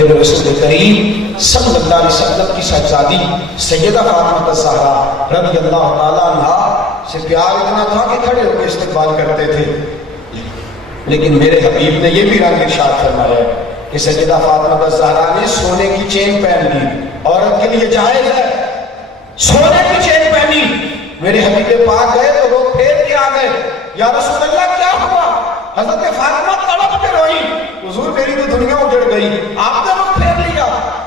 میرے رسول کریم صلی اللہ علیہ وسلم کی صاحبزادی سیدہ فاطمہ الزہرا رضی اللہ تعالیٰ عنہا سے پیار اتنا تھا کہ کھڑے ہو کے استقبال کرتے تھے، لیکن میرے حبیب نے یہ بھی رنگ ارشاد فرمایا کہ سیدہ فاطمہ الزہرا نے سونے کی چین پہن لی، عورت کے لیے جائز ہے سونے کی چین پہنی۔ میرے حبیب پاک گئے تو لوگ پھیر کے آ گئے، یا رسول اللہ کیا ہوا؟ حضرت فاطمہ تڑپ کے روئی، حضور میری تو دنیا اجڑ گئی، آپ نے رخ پھیر لیا۔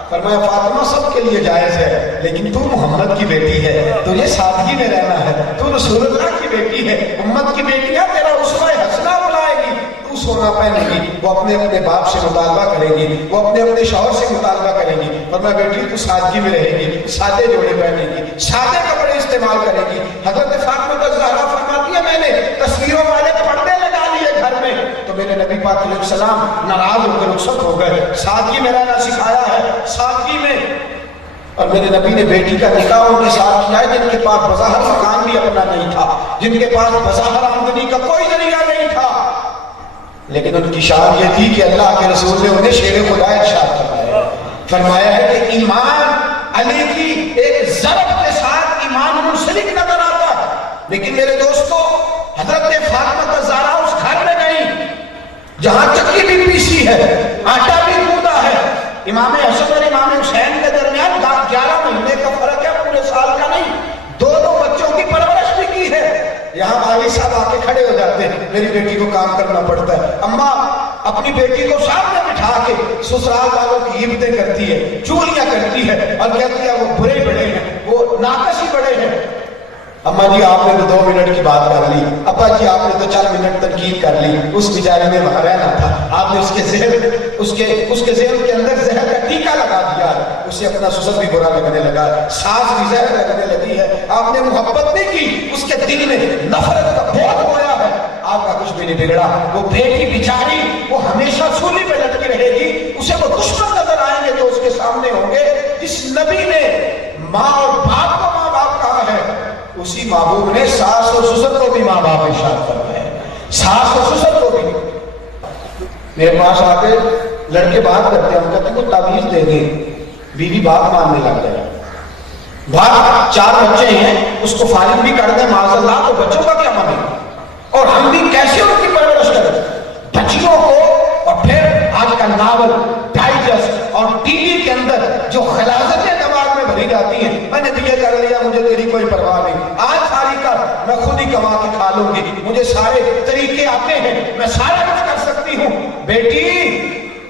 فرمایا فاطمہ سب کے لیے جائز ہے، لیکن تو محمد کی بیٹی ہے، تجھے سادگی میں رہنا ہے، تو رسول اللہ کی بیٹی ہے، امت کی بیٹیاں تیرا اسوہ حسنہ بلائے گی، تو سونا پہنے گی، وہ اپنے اپنے باپ سے مطالبہ کرے گی، وہ اپنے اپنے شوہر سے مطالبہ کرے گی۔ فرمایا بیٹی تو سادگی میں رہے گی، سادے جوڑے پہنے گی، سادے کپڑے استعمال کرے گی۔ حضرت فاطمہ الزہرا فرماتی ہے میں نے تصویروں والے پردے لگا لیے گھر میں، تو میرے نبی پاک علیہ السلام ناراض ہو کر رخصت ہو گئے۔ سادگی میں رہنا سکھایا ہے، سادگی میں۔ اور میرے نبی نے بیٹی کا نکاح ان کے ساتھ کیا ہے جن کے پاس بظاہر مکان بھی اپنا نہیں تھا، جن کے پاس بظاہر آمدنی کا کوئی ذریعہ نہیں تھا، لیکن ان کی شان یہ تھی کہ اللہ کے رسول نے انہیں شیر خدا ارشاد فرمایا ہے کہ ایمان علی کی ایک ضرب کے ساتھ ایمان منسلک نظر آتا ہے، لیکن میرے دوستو حضرت فاطمہ الزہرا اس گھر میں گئی جہاں چکی بھی پیسی ہے، آٹا بھی گوندا ہے، امام حسن اور امام حسین کے درمیان 11 مہینے کا فرق ہے، پورے سال کا نہیں، دونوں بچوں کی پرورش بھی کی ہے۔ یہاں والد صاحب آ کے کھڑے ہو جاتے ہیں، میری بیٹی کو کام کرنا پڑتا ہے، اماں اپنی بیٹی کو سامنے بٹھا کے سسرال والوں کی عبادتیں کرتی ہے، چولیاں کرتی ہے اور کہتی ہے وہ برے بڑے ہیں، وہ ناقص ہی بڑے ہیں۔ اماں جی آپ نے تو 2 منٹ کی بات کر لی، ابا جی آپ نے تو 4 منٹ تنقید کر لی، اس بیچارے نے وہاں رہنا تھا، آپ نے اس کے ذہن کے اندر زہر کا ٹیکا لگا دیا، اسے اپنا سسر بھی برا لگنے لگا، ساس بھی زہر لگنے لگی ہے، آپ نے محبت نہیں کی، اس کے دل میں نفرت کا بہت ہویا ہے، آپ کا کچھ بھی نہیں بگڑا۔ وہ بیٹی بیچاری وہ ہمیشہ سولی پہ لٹکی رہے گی، اسے وہ دشمن نظر آئیں گے جو اس کے سامنے ہوں گے۔ جس نبی نے ماں اور باپ کو ماں باپ کہا ہے، اسی محبوب نے ساس اور سسر کو بھی ماں باپ ارشاد فرمایا ہے، ساس اور سسر کو بھی۔ میرے پاس آ کے لڑکے بات کرتے ہیں، ہم کہتے ہیں کو تعویذ دے دیں، بیوی بات ماننے لگ گیا، بات 4 بچے ہیں، اس کو فارغ بھی کر دیں معاذ اللہ تو بچوں کا کیا مانے، اور ہم بھی کیسے ان کی پرورش کریں بچیوں کو۔ اور پھر آج کا ناول ڈائجسٹ اور ٹی وی کے اندر جو غلاظتیں دماغ میں بھری جاتی ہیں، میں نے بھی یہ کر لیا مجھے تیری کوئی پرواہ نہیں، آج ساری کر میں خود ہی کما کے کھا لوں گی، مجھے سارے طریقے آتے ہیں، میں سارا کچھ کر سکتی ہوں۔ بیٹی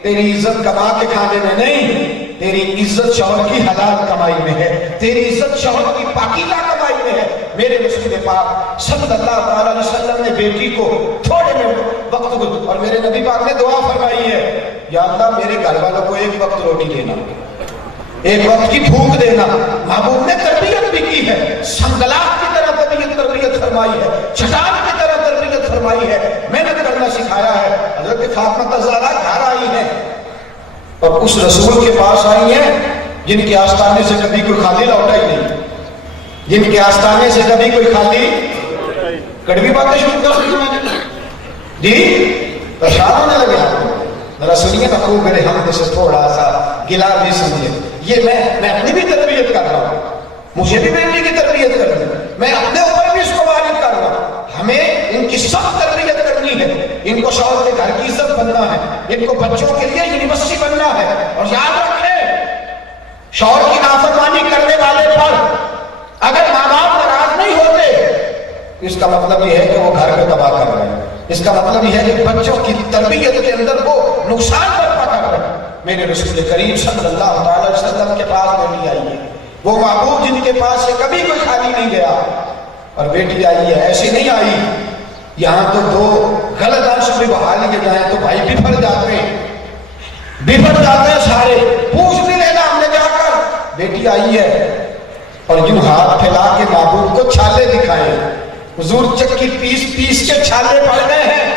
تیری عزت کما کے کھانے میں نہیں، تیری عزت شوہر کی حلال کمائی میں ہے، تیری عزت شوہر کی پاکیزہ کمائی میں ہے۔ میرے رسول پاک صلی اللہ تعالیٰ علیہ وسلم نے بیٹی کو تھوڑے میں وقت کو، اور میرے نبی پاک نے دعا فرمائی ہے یا اللہ میرے گھر والوں کو 1 وقت روٹی دینا، 1 وقت کی بھوک دینا۔ محبوب نے تربیت بھی کی ہے، سنگلاخ کی طرح تربیت فرمائی ہے، چٹان کی طرح تربیت فرمائی ہے، محنت کرنا سکھایا ہے۔ حضرت فاطمہ الزہرا گھر آئی ہیں اور اس رسول کے پاس آئی ہیں جن کے آستانے سے کبھی کوئی خالی لوٹا ہی نہیں، جن کے آستانے سے کبھی کوئی خالی، کڑوی باتیں شروع کر دی میں نے جی پریشان ہونے لگے آپ کو، ذرا سنیے نا خوب میرے ہم سے تھوڑا سا گلا بھی سمجھے، یہ میں اپنی بھی تربیت کر رہا ہوں، مجھے بھی بیٹی کی تربیت کرنی، میں اپنے اوپر بھی اس کو وارد کر رہا ہوں، ہمیں ان کی سخت تربیت کرنی ہے، ان کو شوہر کے گھر کی عزت بننا ہے، ان کو بچوں کے لیے یونیورسٹی بننا ہے۔ اور یاد رکھیں شوہر کی نافرمانی کرنے والے پر اگر ماں باپ ناراض نہیں ہوتے، اس کا مطلب یہ ہے کہ وہ گھر کو تباہ کر رہے ہیں، اس کا مطلب یہ ہے کہ بچوں کی تربیت کے اندر وہ نقصان برپا کر رہے ہیں۔ میرے رسول کریم صلی اللہ تعالی علیہ وسلم کے پاس بیٹی آئی ہے، وہ محبوب جن کے پاس سے کبھی کوئی خالی نہیں گیا، اور بیٹی آئی ہے ایسی نہیں آئی، یہاں تو 2 غلط عرص میں بہا لیے جائیں تو بھائی بفر جاتے ہیں سارے، پوچھ بھی لینا ہم نے جا کر، بیٹی آئی ہے اور یوں ہاتھ پھیلا کے محبوب کو چھالے دکھائے، حضور چکی پیس کے چھالے پڑ گئے ہیں،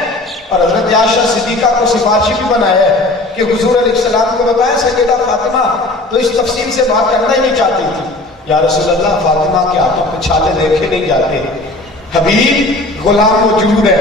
اور حضرت عائشہ صدیقہ کو سفارشی بھی بنایا ہے کہ حضور علیہ السلام کو بتایا سیدہ فاطمہ تو اس تفصیل سے بات کرنا ہی نہیں چاہتی تھی، یا رسول اللہ فاطمہ کے ہاتھوں پہ چھالے دیکھے نہیں جاتے، حبیب غلام موجود ہے،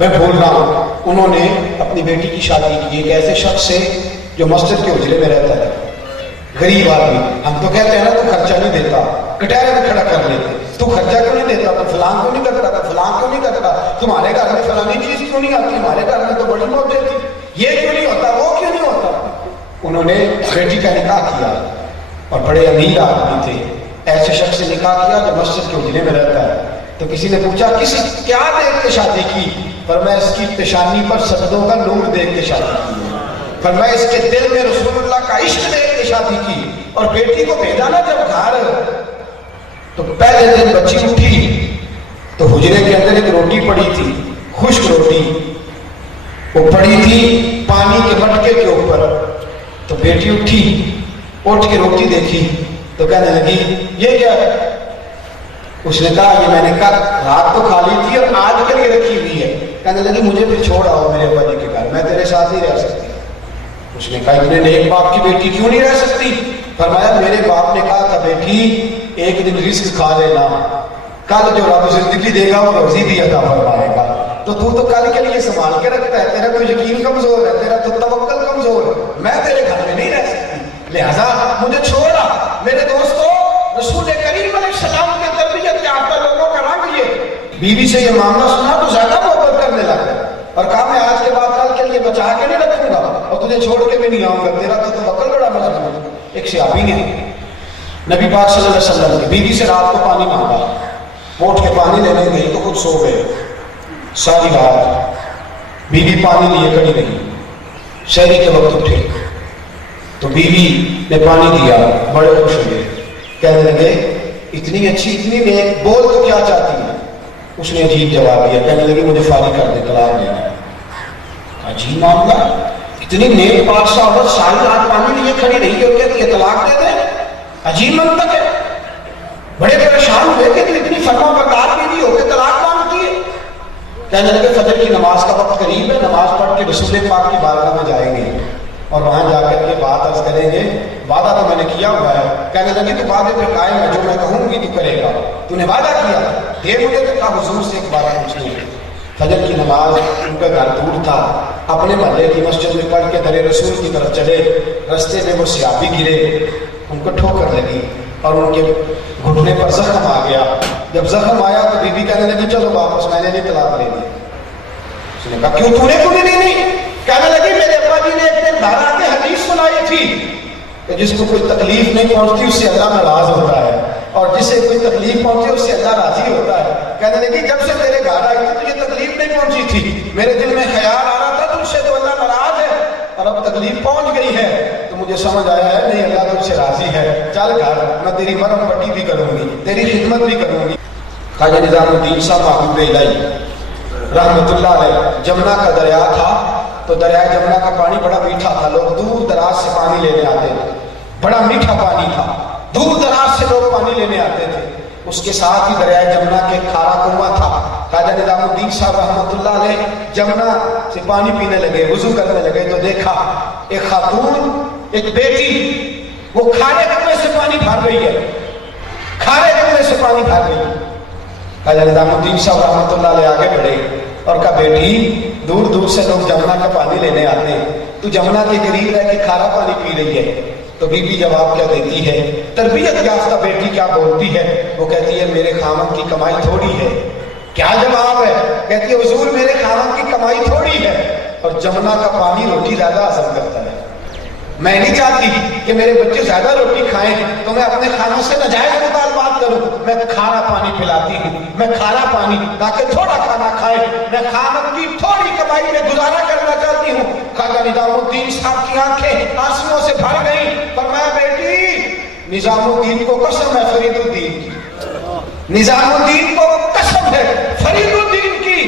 میں بھول رہا ہوں انہوں نے اپنی بیٹی کی شادی کی ایک ایسے شخص سے جو مسجد کے اجرے میں رہتا ہے، غریب آدمی. ہم تو کہتے ہیں نا تو خرچہ نہیں دیتا، کٹہرے میں کھڑا کر لیتے، تو خرچہ کیوں نہیں دیتا، تو فلان کیوں نہیں کرتا، تو فلان کیوں نہیں کرتا، تمہارے گھر میں فلانی چیز کیوں نہیں آتی، ہمارے گھر میں تو بڑی موجیں تھی، یہ کیوں نہیں ہوتا، وہ کیوں نہیں ہوتا. انہوں نے بیٹی کا نکاح کیا اور بڑے امیر آدمی تھے، ایسے شخص سے نکاح کیا جو مسجد کے اجرے میں رہتا ہے. تو کسی نے پوچھا کیا دیکھ کے شادی کی؟ فرمایا اس کی پیشانی پر سجدوں کا نور دیکھ کے شادی کی. فرمایا اس کے دل میں رسول اللہ کا عشق دیکھ کے شادی کی. اور بیٹی کو بھیجا نا جب گھر، تو پہلے دن بچی اٹھی تو حجرے کے اندر ایک روٹی پڑی تھی، خشک روٹی، وہ پڑی تھی پانی کے مٹکے کے اوپر. تو بیٹی اٹھی، اٹھ کے روٹی دیکھی تو کہنے لگی یہ کیا ہے؟ اس نے کہا یہ میں نے کہا رات تو کھا لی تھی اور آج کے لیے رکھی ہوئی ہے. کہنے لگی مجھے پھر چھوڑ آؤ میرے ابا جی کے گھر، میں تیرے ساتھ ہی رہ سکتی. اس نے کہا اتنے نیک باپ کی بیٹی کیوں نہیں رہ سکتی؟ فرمایا میرے باپ نے کہا تھا بیٹی ایک دن رزق کھا لینا، کل جو رب زندگی دے گا وہ روزی بھی عطا فرمائے گا. تو کل کے لیے سنبھال کے رکھتا ہے، تیرا تو یقین کمزور ہے، تیرا تو توکل کمزور ہے، میں تیرے گھر میں نہیں رہ سکتی، لہذا مجھے چھوڑا. میرے دوستو رسول کریم علیہ السلام کے تربیت یافتہ لوگوں کا رنگ یہ. بیوی سے یہ معاملہ سنا تو زیادہ محبت کرنے لگا اور کہا میں آج کے بعد کل کے لیے بچا کے نہیں رکھوں گا اور تجھے چھوڑ کے بھی نہیں آؤں گا، تیرا تو توکل بڑا مضبوط. ایک صحابی نے نبی پاک صلی اللہ علیہ وسلم کی بیوی سے رات کو پانی مانگا، اٹھ کے پانی لینے گئی تو خود سو گئے. ساری رات بیوی پانی لیے کھڑی رہی. شہری کے وقت اٹھے تو بیوی نے پانی دیا، بڑے خوش ہوئے، کہنے لگے اتنی اچھی اتنی نیک، بول تو کیا چاہتی ہے؟ اس نے عجیب جواب دیا، کہنے لگی مجھے فارغ کر دے، طلاق دینا. عجیب معاملہ، اتنی نیک پاک عورت ساری رات پانی لیے کھڑی رہی اور کہتی ہے طلاق دے دے. عجیب منطق ہے. بڑے پریشان ہوئے کہ اتنی فرما بردار بیوی ہو کے طلاق مانگتی ہے. کہنے لگے فجر کی نماز کا وقت قریب ہے، نماز پڑھ کے رسول پاک کی بارگاہ میں جائیں گے اور وہاں جا کر کے بات عرض کریں گے. وعدہ تو میں نے کیا ہوا ہے. کہنے لگی تو وعدے پہ قائم ہے، جو میں کہوں گی تو کرے گا، تو نے وعدہ کیا دے مجھے. تو کہا حضور سے ایک بات پوچھنی ہے. فجر کی نماز ان کا گھر دور تھا، اپنے محلے کی مسجد میں پڑھ کے در رسول کی طرف چلے، رستے میں وہ صحابی گرے، ان کو ٹھوکر لگی اور ان کے گھٹنے پر زخم آ گیا. جب زخم آیا تو بی بی کہنے لگی چلو واپس، میں نے نہیں طلاق لے دی. اس نے کہا کیوں تو نے کیوں نہیں لینی؟ کہنے لگی میرے ابا جی نے ایک دن گھر آ کے حدیث سنائی تھی کہ جس کو کوئی تکلیف نہیں پہنچتی اس سے اللہ ناراض ہوتا ہے اور جسے کوئی تکلیف پہنچے اس سے اللہ راضی ہوتا ہے. کہنے لگی جب سے تیرے گھر آئی تھی تجھے تکلیف نہیں پہنچی تھی، میرے دل میں خیال آ رہا تھا تجھ سے تو اللہ ناراض ہے اور اب تکلیف پہنچ گئی ہے تو مجھے سمجھ آیا ہے نہیں اللہ تجھ سے راضی ہے، چل گھر، میں تیری مرہم پٹی بھی کروں گی، تیری خدمت بھی کروں گی. خواجہ نظام الدین صاحب محبوب الہی رحمت اللہ علیہ، جمنا کا دریا تھا تو دریائے جمنا کا پانی بڑا میٹھا تھا، لوگ دور دراز سے پانی لینے آتے تھے، بڑا میٹھا پانی تھا، دور دراز سے لوگ پانی لینے آتے تھے. اس کے ساتھ ہی دریائے جمنا کے کھارا کنواں تھا. خواجہ نظام الدین صاحب رحمت اللہ علیہ جمنا سے پانی پینے لگے، وضو کرنے لگے تو دیکھا ایک خاتون، ایک بیٹی، وہ کھارے کنویں سے پانی بھر رہی ہے، کھارے کنویں سے پانی بھر رہی ہے. خواجہ نظام الدین صاحب رحمت اللہ علیہ آگے بڑھے اور کہا بیٹی دور دور سے لوگ جمنا کا پانی لینے آتے ہیں، تو جمنا کے قریب رہ کے کھارا پانی پی رہی ہے. تو بی بی جواب کیا دیتی ہے؟ تربیت یافتہ بیٹی کیا بولتی ہے؟ وہ کہتی ہے میرے خامن کی کمائی تھوڑی ہے. کیا جواب ہے؟ کہتی ہے حضور میرے خامن کی کمائی تھوڑی ہے اور جمنا کا پانی روٹی زیادہ ہضم کرتا ہے. میں نہیں چاہتی کہ میرے بچے زیادہ روٹی کھائیں تو میں اپنے خانوں سے ناجائز مطالبات کروں. میں کھارا پانی پلاتی ہوں، میں کھارا پانی تاکہ تھوڑا کھانا کھائے، میں خامن کی تھوڑی کمائی میں گزارا کرنا چاہتی ہوں. خواجہ نظام الدین صاحب کی آنکھیں آنسوؤں سے بھر گئیں. فرمایا بیٹی نظام الدین کو قسم ہے فرید الدین کی، نظام الدین کو قسم ہے فرید الدین کی،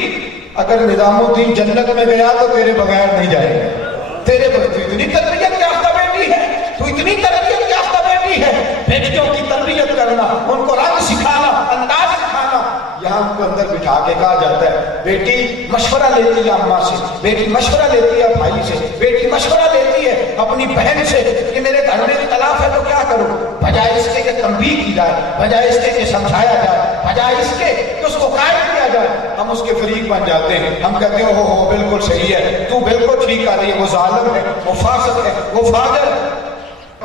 اگر نظام الدین جنت میں گیا تو تیرے بغیر نہیں جائے گا. تیرے تو اتنی تربیت یافتہ بیٹی ہے، تو اتنی تربیت یافتہ بیٹی ہے. بیٹیوں کی تربیت کرنا، ان کو رنگ سکھانا، انداز سکھانا، یہاں ان کو اندر بٹھا کے کہا جاتا ہے بیٹی مشورہ لیتی ہے اماں سے، بیٹی مشورہ لیتی ہے بھائی سے، بیٹی مشورہ لیتی ہے اپنی بہن سے کہ میرے گھر میں اختلاف ہے تو کیا کروں. بجائے اس کے کہ تنبیہ کی جائے، بجائے اس کے کہ سمجھایا جائے، بجائے اس کے کہ اس کو قائد کیا جائے ہم اس کے فریق بن جاتے ہیں. ہم کہتے ہیں ہو بالکل صحیح ہے, تو بالکل ٹھیک کر رہی ہے, وہ ظالم ہے, وہ فاسق ہے, وہ فاجر.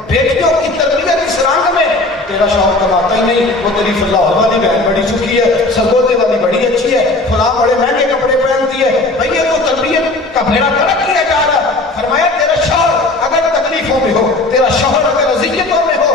بیٹیوں کی تربیت اس رنگ میں, تیرا شوہر کماتا ہی نہیں, وہ تیری فلاح والی بہن بڑی سکھی ہے, سرگودے والی بڑی اچھی ہے, فلاں بڑے مہنگے کپڑے پہنتی ہے. بھئی یہ تو تربیت کا بیڑا غلط کیا جا رہا ہے. فرمایا تیرا شوہر اگر تکلیفوں میں ہو, تیرا شوہر اگر اذیتوں میں ہو,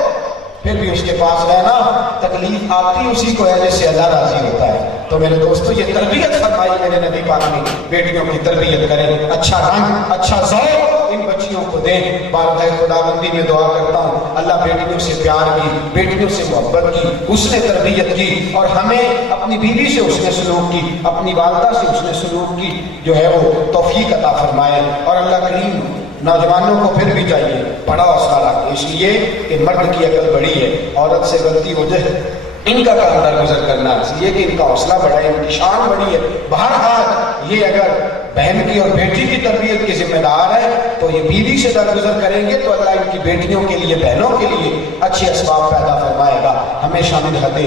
پھر بھی اس کے پاس رہنا. تکلیف آتی اسی کو ہے جس سے اللہ راضی ہوتا ہے. تو میرے دوستو یہ تربیت فرمائی میرے نبی پاک نے, بیٹیوں کی تربیت کریں, اچھا رنگ اچھا ذوق ان بچیوں کو دیں. بارگاہ خداوندی میں دعا کرتا ہوں اللہ بیٹیوں سے پیار کی, بیٹیوں سے محبت کی, حسن تربیت کی, اور ہمیں اپنی بیوی سے حسن سلوک کی, اپنی والدہ سے حسن سلوک کی جو ہے وہ توفیق عطا فرمائے. اور اللہ کریم نوجوانوں کو پھر بھی چاہیے بڑا حوصلہ رکھے, اس لیے کہ مرد کی عقل بڑی ہے, عورت سے غلطی ہو جائے ان کا کام درگزر کرنا, اس لیے کہ ان کا حوصلہ بڑا ہے, ان کی شان بڑی ہے. بہرحال یہ اگر بہن کی اور بیٹی کی تربیت کے ذمہ دار ہے تو یہ بیوی سے درگزر کریں گے تو اللہ ان کی بیٹیوں کے لیے, بہنوں کے لیے اچھے اسباب پیدا فرمائے گا. ہمیشہ مدحت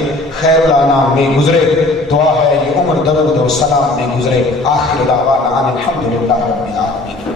خیر الانام میں گزرے, دعا ہے یہ عمر درود و سلام میں گزرے. آخر دعوانا ان الحمدللہ رب العالمین.